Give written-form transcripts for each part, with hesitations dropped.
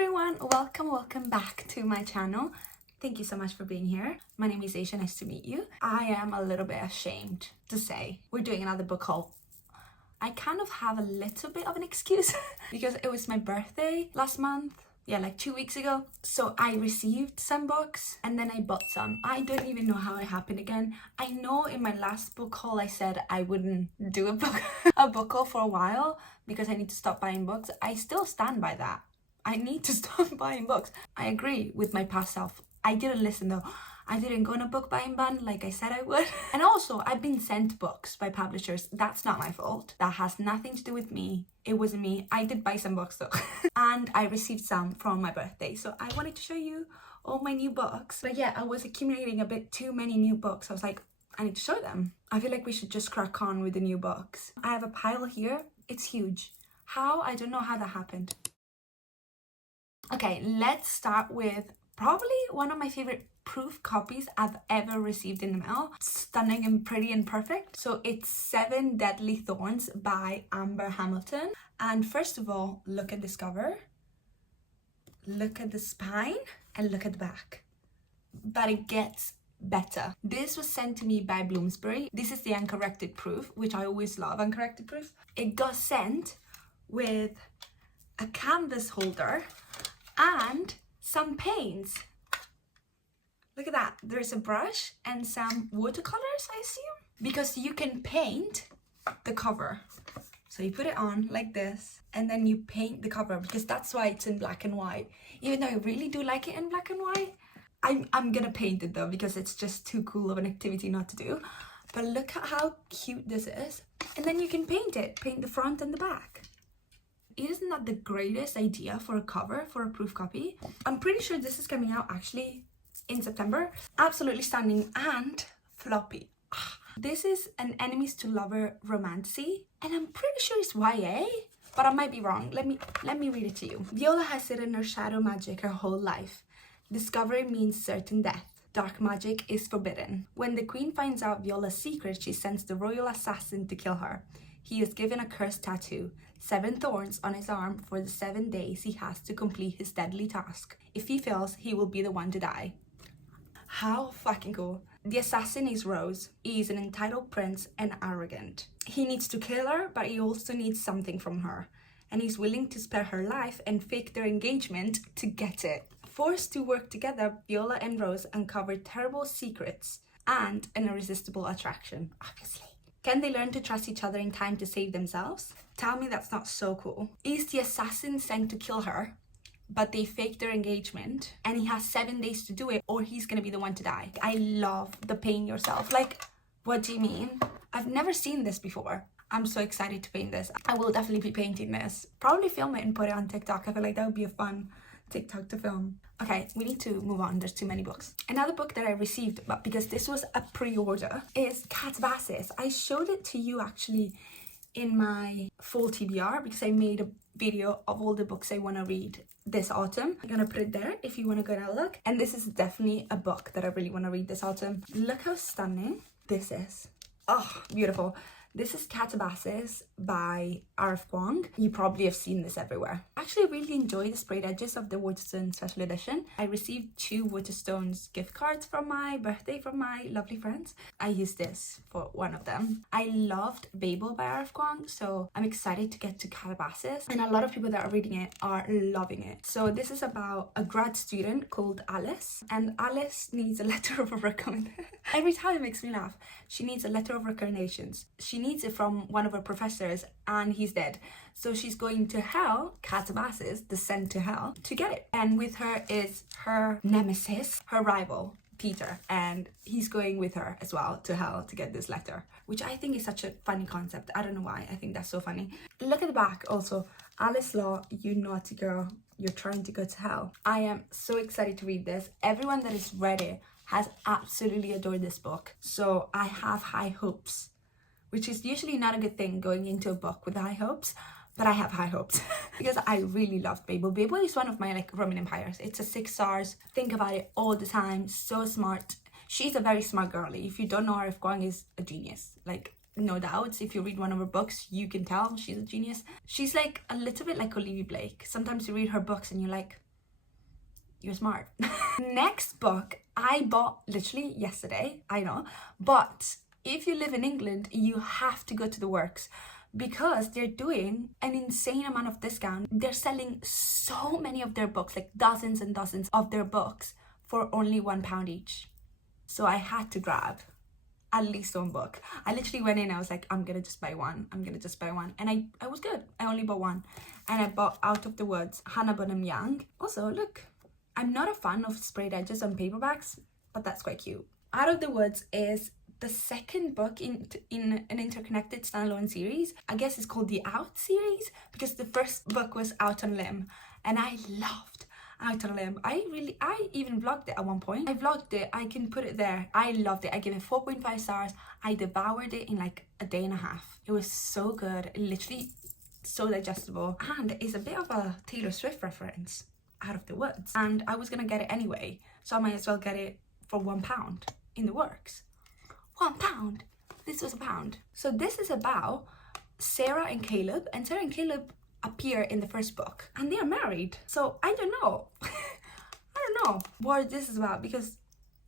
everyone, welcome back to my channel. Thank you so much for being here. My name is Aisha, nice to meet you. I am a little bit ashamed to say we're doing another book haul. I kind of have a little bit of an excuse because it was my birthday last month. Yeah, like 2 weeks ago. So I received some books and then I bought some. I don't even know how it happened again. I know in my last book haul I said I wouldn't do a book haul for a while because I need to stop buying books. I still stand by that. I need to stop buying books. I agree with my past self. I didn't listen though. I didn't go on a book buying ban like I said I would. And also, I've been sent books by publishers. That's not my fault. That has nothing to do with me. It wasn't me. I did buy some books though. And I received some from my birthday. So I wanted to show you all my new books. But yeah, I was accumulating a bit too many new books. I was like, I need to show them. I feel like we should just crack on with the new books. I have a pile here. It's huge. How? I don't know how that happened. Okay, let's start with probably one of my favorite proof copies I've ever received in the mail. Stunning and pretty and perfect. So it's 7 Deadly Thorns by Amber Hamilton. And first of all, look at this cover. Look at the spine and look at the back. But it gets better. This was sent to me by Bloomsbury. This is the uncorrected proof, which I always love uncorrected proof. It got sent with a canvas holder and some paints. Look at that. There's a brush and some watercolors, I assume, because you can paint the cover. So you put it on like this and then you paint the cover, because that's why it's in black and white. Even though I really do like it in black and white, I'm gonna paint it though because it's just too cool of an activity not to do. But look at how cute this is. And then you can paint it, paint the front and the back. Isn't that the greatest idea for a cover for a proof copy? I'm pretty sure this is coming out actually in September. Absolutely stunning and floppy. This is an enemies to lover romantasy, and I'm pretty sure it's YA, but I might be wrong. Let me read it to you. Viola has hidden her shadow magic her whole life. Discovery means certain death. Dark magic is forbidden. When the queen finds out Viola's secret, she sends the royal assassin to kill her. He is given a cursed tattoo, 7 thorns on his arm for the 7 days he has to complete his deadly task. If he fails, he will be the one to die. How fucking cool. The assassin is Rose. He is an entitled prince and arrogant. He needs to kill her, but he also needs something from her. And he's willing to spare her life and fake their engagement to get it. Forced to work together, Viola and Rose uncover terrible secrets and an irresistible attraction, obviously. Can they learn to trust each other in time to save themselves? Tell me that's not so cool. Is the assassin sent to kill her, but they fake their engagement and he has 7 days to do it, or he's gonna be the one to die? I love the paint yourself. Like, what do you mean? I've never seen this before. I'm so excited to paint this. I will definitely be painting this. Probably film it and put it on TikTok. I feel like that would be a fun TikTok to film. Okay, we need to move on. There's too many books. Another book that I received, but because this was a pre-order, is Cassandra. I showed it to you actually in my full TBR because I made a video of all the books I want to read this autumn. I'm gonna put it there if you want to go and have a look. And this is definitely a book that I really want to read this autumn. Look how stunning this is. Oh, beautiful. This is Catabasis by R.F. Kuang. You probably have seen this everywhere. I actually really enjoy the sprayed edges of the Waterstone special edition. I received 2 Waterstones gift cards from my birthday from my lovely friends. I used this for one of them. I loved Babel by R.F. Kuang, so I'm excited to get to Catabasis. And a lot of people that are reading it are loving it. So this is about a grad student called Alice. And Alice needs a letter of recommendation. Every time it makes me laugh. She needs a letter of recommendations. She needs it from one of her professors and he's dead. So she's going to hell, Catabasis, descent to hell, to get it. And with her is her nemesis, her rival, Peter. And he's going with her as well to hell to get this letter, which I think is such a funny concept. I don't know why. I think that's so funny. Look at the back also. Alice Law, you naughty girl, you're trying to go to hell. I am so excited to read this. Everyone that has read it has absolutely adored this book. So I have high hopes, which is usually not a good thing going into a book with high hopes, but I have high hopes because I really loved Babel. Babel is one of my Roman empires. It's a 6 stars. Think about it all the time. So smart. She's a very smart girlie. If you don't know, R.F. Kuang is a genius. Like, no doubts. If you read one of her books, you can tell she's a genius. She's like a little bit like Olivia Blake. Sometimes you read her books and you're like, You're smart. Next book I bought literally yesterday, I know, but if you live in England, you have to go to the works because they're doing an insane amount of discount. They're selling so many of their books, like dozens and dozens of their books for only £1 each. So I had to grab at least one book. I literally went in, I was like, I'm gonna just buy one. And I was good. I only bought one. And I bought Out of the Woods, Hannah Bonham Young. Also, look, I'm not a fan of sprayed edges on paperbacks, but that's quite cute. Out of the Woods is the second book in an interconnected standalone series. I guess it's called the Out series because the first book was Out on Limb, and I loved Out on Limb. I even vlogged it at one point. I vlogged it, I can put it there. I loved it. I gave it 4.5 stars. I devoured it in like a day and a half. It was so good, literally so digestible, and it's a bit of a Taylor Swift reference, Out of the Woods, and I was gonna get it anyway, so I might as well get it for £1 in the works. £1. This was £1. So this is about Sarah and Caleb, and Sarah and Caleb appear in the first book, and they are married. So I don't know. I don't know what this is about because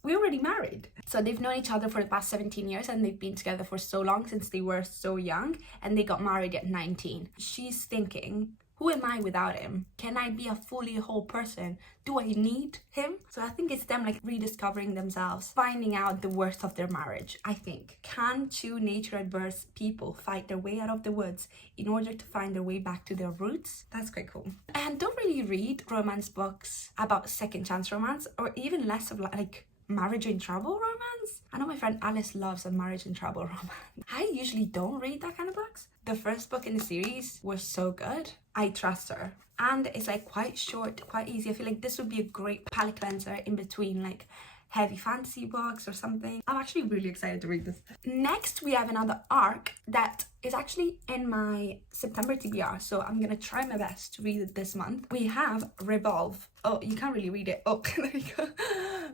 we're already married. So they've known each other for the past 17 years and they've been together for so long, since they were so young, and they got married at 19. She's thinking, who am I without him? Can I be a fully whole person? Do I need him? So I think it's them like rediscovering themselves, finding out the worth of their marriage, I think. Can two nature adverse people fight their way out of the woods in order to find their way back to their roots? That's quite cool. And don't really read romance books about second chance romance, or even less of like marriage in trouble romance. I know my friend Alice loves a marriage in trouble romance. I usually don't read that kind of books. The first book in the series was so good. I trust her. And it's like quite short, quite easy. I feel like this would be a great palate cleanser in between like heavy fantasy books or something. I'm actually really excited to read this. Next, we have another arc that is actually in my September TBR, so I'm gonna try my best to read it this month. We have Revolve. Oh, you can't really read it. Oh, there you go.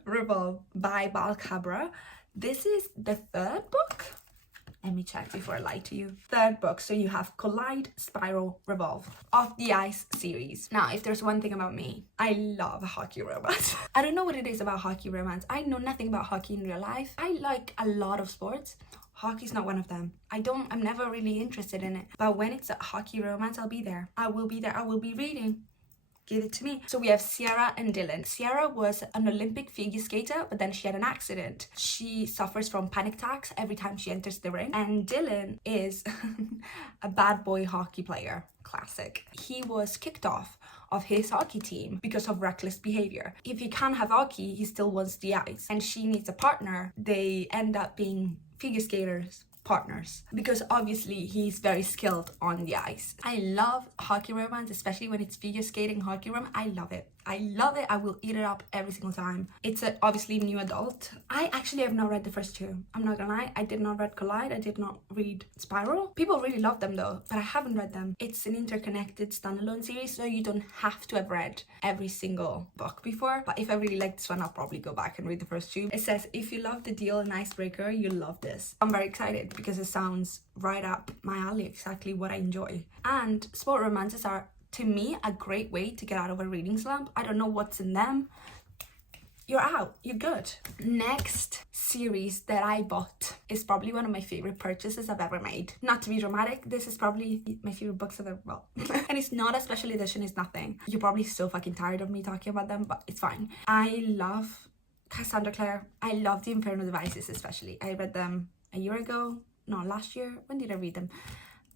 Revolve by Bal Cabra. This is the third book. Let me check before I lie to you. Third book. So you have Collide, Spiral, Revolve of the Ice series. Now, if there's one thing about me, I love hockey romance. I don't know what it is about hockey romance. I know nothing about hockey in real life. I like a lot of sports. Hockey's not one of them. I'm never really interested in it. But when it's a hockey romance, I'll be there. I will be there. I will be reading. Give it to me. So we have Sierra and Dylan. Sierra was an Olympic figure skater, but then she had an accident. She suffers from panic attacks every time she enters the ring. And Dylan is a bad boy hockey player. Classic. He was kicked off of his hockey team because of reckless behavior. If he can't have hockey, he still wants the ice. And she needs a partner. They end up being figure skaters partners because obviously he's very skilled on the ice. I love hockey romance, especially when it's figure skating hockey romance. I love it. I love it. I will eat it up every single time. It's obviously new adult. I actually have not read the first two. I'm not gonna lie. I did not read Collide. I did not read Spiral. People really love them though, but I haven't read them. It's an interconnected standalone series, so you don't have to have read every single book before. But if I really like this one, I'll probably go back and read the first two. It says, if you love The Deal and Icebreaker, you'll love this. I'm very excited because it sounds right up my alley, exactly what I enjoy. And sport romances are, to me, a great way to get out of a reading slump. I don't know what's in them. You're out. You're good. Next series that I bought is probably one of my favorite purchases I've ever made. Not to be dramatic, this is probably my favorite books I've ever bought. And it's not a special edition, it's nothing. You're probably so fucking tired of me talking about them, but it's fine. I love Cassandra Clare. I love the Infernal Devices especially. I read them a year ago. No, last year. When did I read them?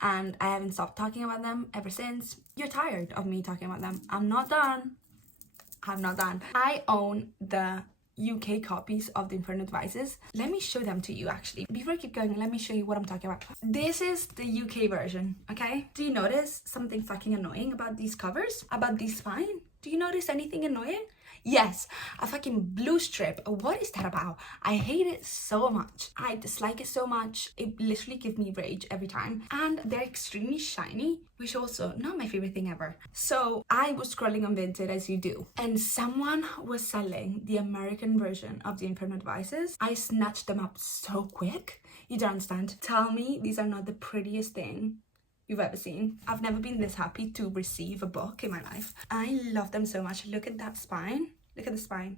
And I haven't stopped talking about them ever since. You're tired of me talking about them. I'm not done. I'm not done. I own the UK copies of the Infernal Devices. Let me show them to you actually. Before I keep going, let me show you what I'm talking about. This is the UK version, okay? Do you notice something fucking annoying about these covers? About this spine? Do you notice anything annoying? Yes, a fucking blue strip. What is that about? I hate it so much. I dislike it so much. It literally gives me rage every time. And they're extremely shiny, which also not my favorite thing ever. So I was scrolling on Vinted, as you do, and someone was selling the American version of the Infernal Devices. I snatched them up so quick. You don't understand. Tell me these are not the prettiest thing you've ever seen. I've never been this happy to receive a book in my life. I love them so much. Look at that spine. Look at the spine.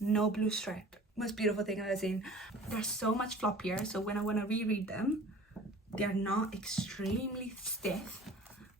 No blue stripe. Most beautiful thing I've ever seen. They're so much floppier, so when I want to reread them, they're not extremely stiff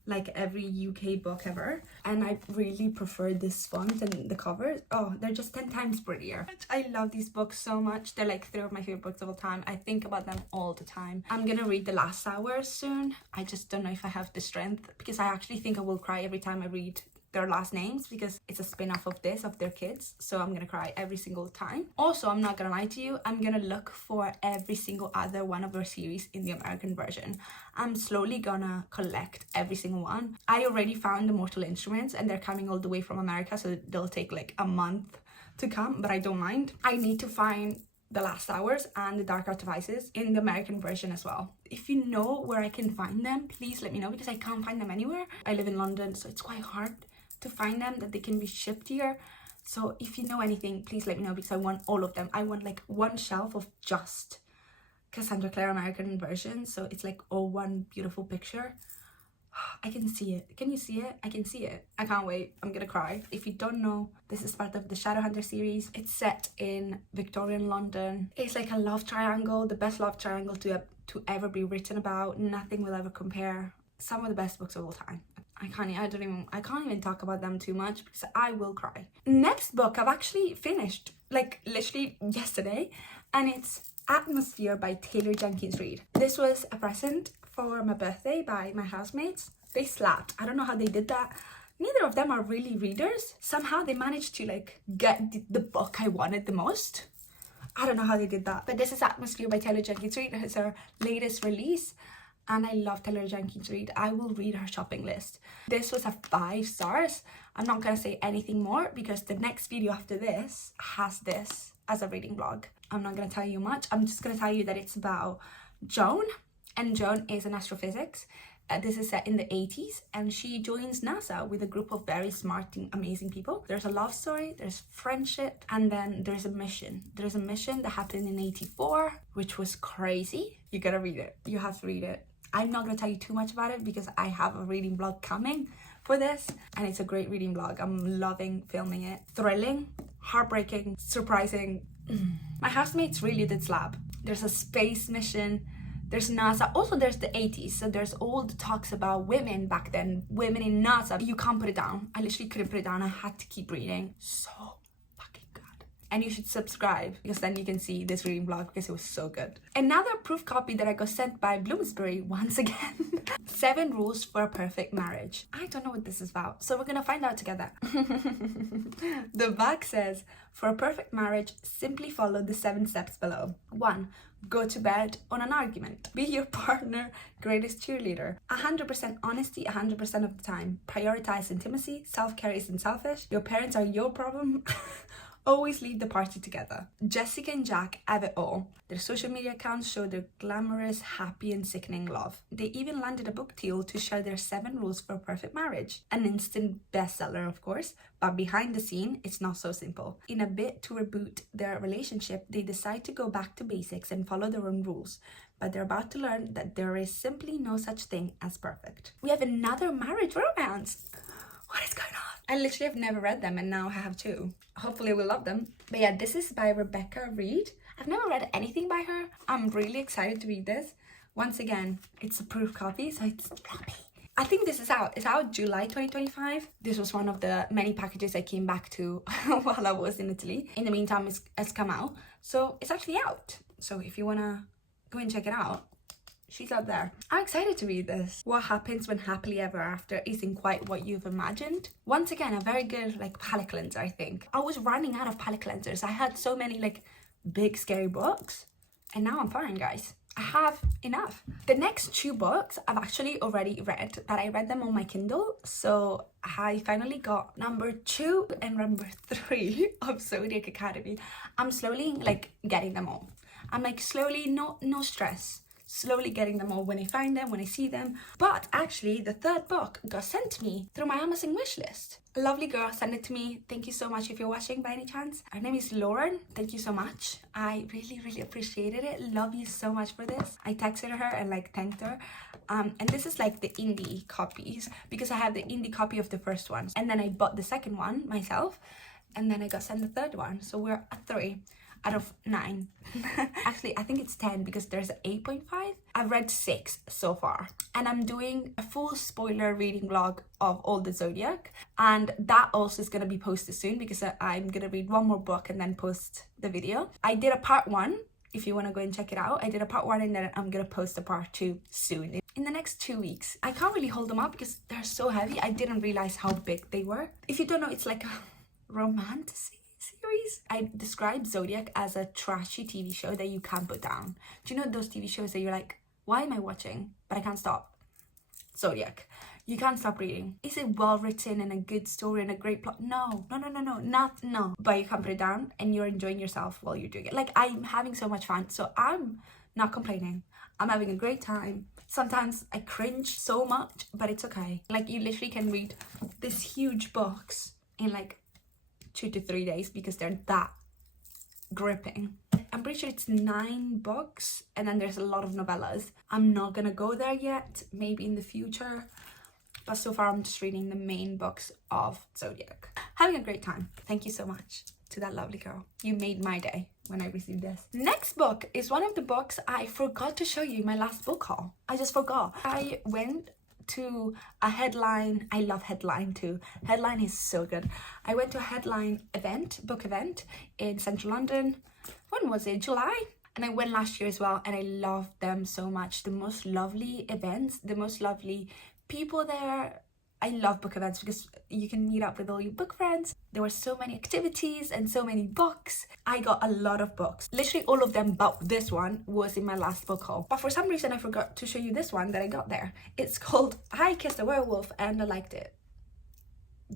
like every UK book ever, and I really prefer this font and the covers. Oh, they're just 10 times prettier. I love these books so much. They're like 3 of my favorite books of all time. I think about them all the time. I'm gonna read The Last Hour soon. I just don't know if I have the strength, because I actually think I will cry every time I read their last names, because it's a spin-off of this, of their kids, so I'm gonna cry every single time. Also, I'm not gonna lie to you, I'm gonna look for every single other one of their series in the American version. I'm slowly gonna collect every single one. I already found the Mortal Instruments, and they're coming all the way from America, so they'll take like a month to come, but I don't mind. I need to find The Last Hours and The Dark Art of Isis in the American version as well. If you know where I can find them, please let me know, because I can't find them anywhere. I live in London, so it's quite hard to find them, that they can be shipped here. So if you know anything, please let me know, because I want all of them. I want like one shelf of just Cassandra Clare American version, so it's like all one beautiful picture. I can see it. Can you see it? I can see it. I can't wait. I'm gonna cry. If you don't know, this is part of the Shadowhunter series. It's set in Victorian London. It's like a love triangle, the best love triangle to ever be written about. Nothing will ever compare. Some of the best books of all time. I can't even talk about them too much, because I will cry. Next book I've actually finished like literally yesterday, and it's Atmosphere by Taylor Jenkins Reid. This was a present for my birthday by my housemates. They slapped. I don't know how they did that. Neither of them are really readers. Somehow they managed to like get the book I wanted the most. I don't know how they did that. But this is Atmosphere by Taylor Jenkins Reid. It's her latest release. And I love Taylor Jenkins Reid. I will read her shopping list. This was a 5 stars. I'm not gonna say anything more, because the next video after this has this as a reading vlog. I'm not gonna tell you much. I'm just gonna tell you that it's about Joan, and Joan is an astrophysics. This is set in the 80s, and she joins NASA with a group of very smart and amazing people. There's a love story, there's friendship, and then there's a mission. There's a mission that happened in 84, which was crazy. You gotta read it. You have to read it. I'm not going to tell you too much about it, because I have a reading vlog coming for this, and it's a great reading vlog. I'm loving filming it. Thrilling, heartbreaking, surprising. My housemates really did slap. There's a space mission, there's NASA, also there's the 80s, so there's all the talks about women back then, women in NASA. You can't put it down. I literally couldn't put it down. I had to keep reading. So and you should subscribe, because then you can see this reading vlog, because it was so good. Another proof copy that I got sent by Bloomsbury once again. 7 Rules for a Perfect Marriage. I don't know what this is about, so we're gonna find out together. The back says, for a perfect marriage, simply follow the 7 steps below. 1. Go to bed on an argument. Be your partner's greatest cheerleader. 100% honesty 100% of the time. Prioritize intimacy. Self-care isn't selfish. Your parents are your problem. Always leave the party together. Jessica and Jack have it all. Their social media accounts show their glamorous, happy and sickening love. They even landed a book deal to share their 7 rules for a perfect marriage. An instant bestseller, of course, but behind the scene, it's not so simple. In a bid to reboot their relationship, they decide to go back to basics and follow their own rules. But they're about to learn that there is simply no such thing as perfect. We have another marriage romance. What is going on? I literally have never read them, and now I have 2. Hopefully we'll love them. But yeah, this is by Rebecca Reed. I've never read anything by her. I'm really excited to read this. Once again, it's a proof copy, so it's floppy. I think this is out. It's out July 2025. This was one of the many packages I came back to while I was in Italy. In the meantime, it's come out. So it's actually out. So if you wanna go and check it out, she's out there. I'm excited to read this. What happens when happily ever after isn't quite what you've imagined. Once again, a very good like palette cleanser, I think. I was running out of palette cleansers. I had so many like big scary books, and now I'm fine, guys. I have enough. The next 2 books I've actually already read, but I read them on my Kindle, so I finally got number 2 and number 3 of Zodiac Academy. I'm slowly like getting them all. I'm like slowly, no stress, slowly getting them all when I find them, when I see them. But actually the 3rd book got sent to me through my Amazon wishlist. A lovely girl sent it to me. Thank you so much if you're watching by any chance. Her name is Lauren. Thank you so much. I really appreciated it. Love you so much for this. I texted her and like thanked her. And this is like the indie copies, because I have the indie copy of the first one, and then I bought the second one myself. and then I got sent the third one, so we're at 3 out of 9. Actually, I think it's 10 because there's an 8.5. I've read 6 so far, and I'm doing a full spoiler reading vlog of all the Zodiac, and that also is going to be posted soon because I'm going to read one more book and then post the video. I did a part 1. If you want to go and check it out, I did a part 1 and then I'm going to post a part 2 soon. In the next 2 weeks. I can't really hold them up because they're so heavy. I didn't realize how big they were. If you don't know, it's like a Romantasy series. I describe Zodiac as a trashy TV show that you can't put down. Do you know those TV shows that you're like, why am I watching? But I can't stop. Zodiac. You can't stop reading. Is it well written and a good story and a great plot? No. But you can't put it down and you're enjoying yourself while you're doing it. Like, I'm having so much fun, so I'm not complaining. I'm having a great time. Sometimes I cringe so much, but it's okay. Like, you literally can read this huge books in like 2 to 3 days because they're that gripping. I'm pretty sure it's 9 books and then there's a lot of novellas. I'm not gonna go there yet, maybe in the future. But so far I'm just reading the main books of Zodiac. Having a great time. Thank you so much to that lovely girl. You made my day when I received this. Next book is one of the books I forgot to show you in my last book haul. I just forgot. I went to a Headline. I love Headline too. Headline is so good. I went to a Headline book event in central London. When was it? July? And I went last year as well, and I loved them so much. The most lovely events, the most lovely people there. I love book events because you can meet up with all your book friends. There were so many activities and so many books. I got a lot of books. Literally all of them but this one was in my last book haul. But for some reason I forgot to show you this one that I got there. It's called I Kissed a Werewolf and I Liked It.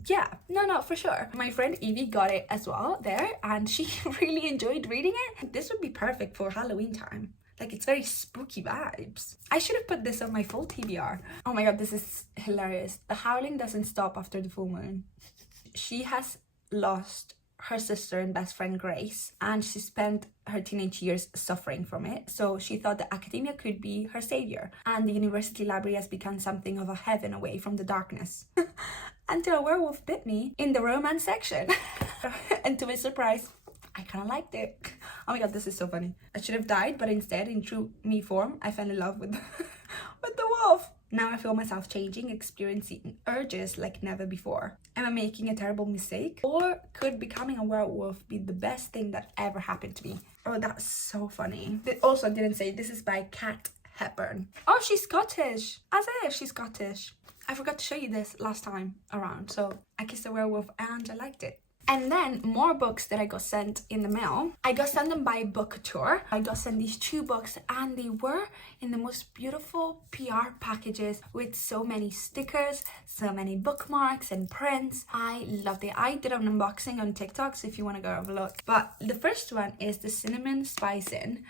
Yeah, no, for sure. My friend Evie got it as well there and she really enjoyed reading it. This would be perfect for Halloween time. Like, it's very spooky vibes. I should have put this on my full TBR. Oh my god, this is hilarious. The howling doesn't stop after the full moon. She has lost her sister and best friend Grace, and she spent her teenage years suffering from it. So she thought that academia could be her savior, and the university library has become something of a heaven away from the darkness. Until a werewolf bit me in the romance section. And to my surprise, I kind of liked it. Oh my god, this is so funny. I should have died, but instead, in true me form, I fell in love with with the wolf. Now I feel myself changing, experiencing urges like never before. Am I making a terrible mistake? Or could becoming a werewolf be the best thing that ever happened to me? Oh, that's so funny. Also, I didn't say this is by Kat Hepburn. Oh, she's Scottish. As if she's Scottish. I forgot to show you this last time around. So I Kissed a Werewolf and I liked it. And then more books that I got sent in the mail. I got sent them by booktube. I got sent these 2 books and they were in the most beautiful PR packages with so many stickers, so many bookmarks and prints. I loved it. I did an unboxing on TikTok, so if you want to go have a look. But the first one is the Cinnamon Spice In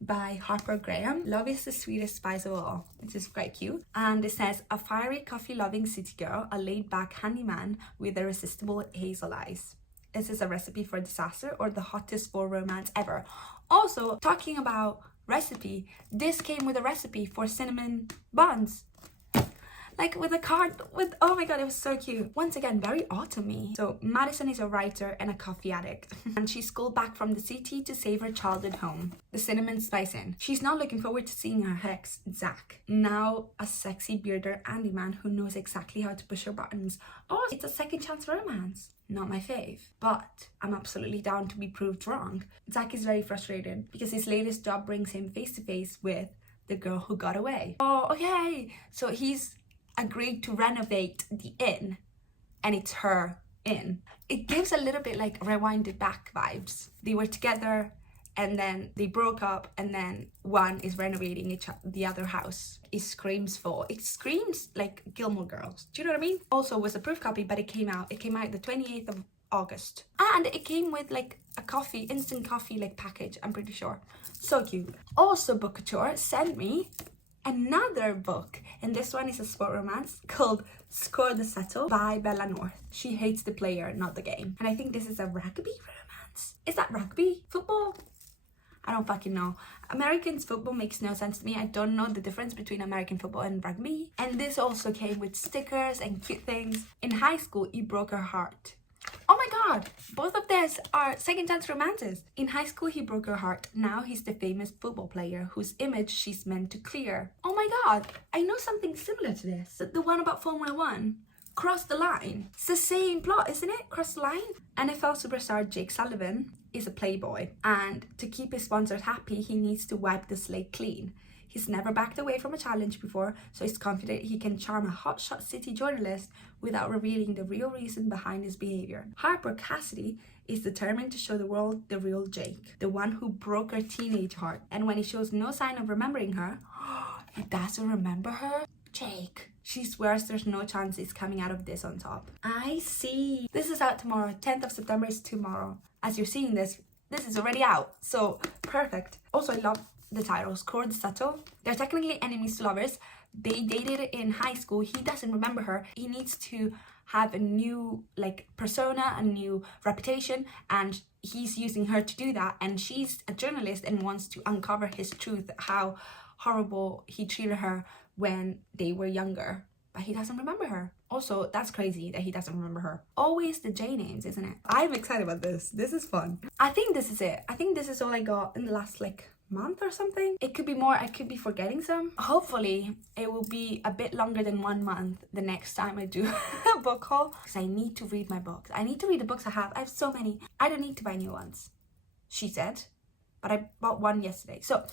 by Harper Graham. Love is the sweetest spice of all. This is quite cute. And it says, a fiery coffee-loving city girl, a laid-back handyman with irresistible hazel eyes. This is a recipe for disaster or the hottest for romance ever. Also, talking about recipe, this came with a recipe for cinnamon buns. Like with a card with, oh my god, it was so cute. Once again, very autumny. So Madison is a writer and a coffee addict. And she's schooled back from the city to save her childhood home, the Cinnamon Spice In. She's now looking forward to seeing her ex, Zach. Now a sexy bearded handyman who knows exactly how to push her buttons. Oh, it's a second chance romance. Not my fave, but I'm absolutely down to be proved wrong. Zach is very frustrated because his latest job brings him face to face with the girl who got away. Oh, okay. So he's agreed to renovate the inn and it's her inn. It gives a little bit like Rewind It Back vibes. They were together and then they broke up and then one is renovating the other house. It screams for, it screams like Gilmore Girls. Do you know what I mean? Also it was a proof copy, but it came out the 28th of August. And it came with like a coffee, instant coffee like package, I'm pretty sure. So cute. Also Bookouture sent me another book, and this one is a sport romance called Score the Settle by Bella North. She hates the player, not the game. And I think this is a rugby romance. Is that rugby? Football? I don't fucking know. American football makes no sense to me. I don't know the difference between American football and rugby. And this also came with stickers and cute things. In high school, it broke her heart. Oh my god, both of these are second chance romances. In high school, he broke her heart. Now he's the famous football player whose image she's meant to clear. Oh my god, I know something similar to this. The one about Formula 1. Cross the line. It's the same plot, isn't it? Cross the line. NFL superstar Jake Sullivan is a playboy, and to keep his sponsors happy, he needs to wipe the slate clean. He's never backed away from a challenge before, so he's confident he can charm a hotshot city journalist without revealing the real reason behind his behavior. Harper Cassidy is determined to show the world the real Jake, the one who broke her teenage heart. And when he shows no sign of remembering her, he doesn't remember her? Jake. She swears there's no chance he's coming out of this on top. I see. This is out tomorrow. 10th of September is tomorrow. As you're seeing this is already out. So perfect. Also, I love the titles. Cord Subtle. They're technically enemies to lovers. They dated in high school. He doesn't remember her. He needs to have a new persona, a new reputation, and he's using her to do that. And she's a journalist and wants to uncover his truth, how horrible he treated her when they were younger, but he doesn't remember her. Also, that's crazy that he doesn't remember her. Always the J names, isn't it? I'm excited about this. This is fun. I think this is it. I think this is all I got in the last month or something. It could be more. I could be forgetting some. Hopefully it will be a bit longer than 1 month the next time I do a book haul, because I need to read my books. I need to read the books I have. I have so many. I don't need to buy new ones, she said, but I bought one yesterday. So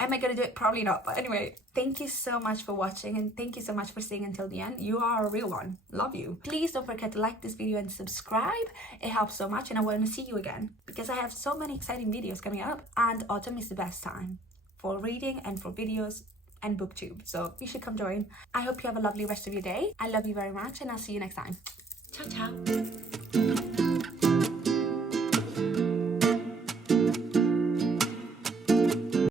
am I gonna do it? Probably not. But anyway, thank you so much for watching, and thank you so much for staying until the end. You are a real one. Love you. Please don't forget to like this video and subscribe. It helps so much, and I want to see you again because I have so many exciting videos coming up, and autumn is the best time for reading and for videos and booktube. So you should come join. I hope you have a lovely rest of your day. I love you very much, and I'll see you next time. Ciao, ciao.